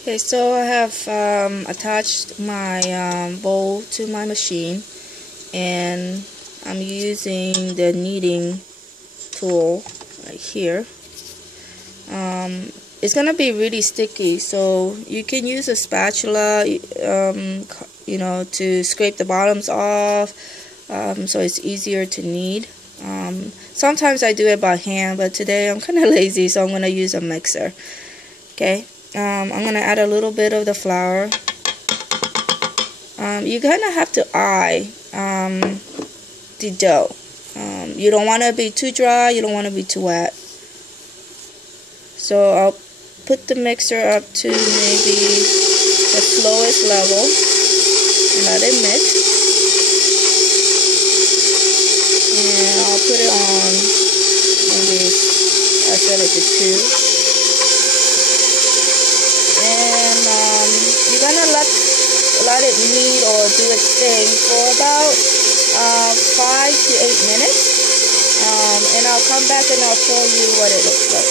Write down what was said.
Okay, so I have attached my bowl to my machine, and I'm using the kneading tool right here. It's gonna be really sticky, so you can use a spatula, to scrape the bottoms off, so it's easier to knead. Sometimes I do it by hand, but today I'm kind of lazy, so I'm gonna use a mixer. Okay. I'm going to add a little bit of the flour. You kind of have to eye the dough. You don't want to be too dry, you don't want to be too wet. So I'll put the mixer up to maybe the slowest level and let it mix. And I'll put it on, maybe I set it to 2. You're gonna let it knead or do its thing for about 5 to 8 minutes, and I'll come back and I'll show you what it looks like.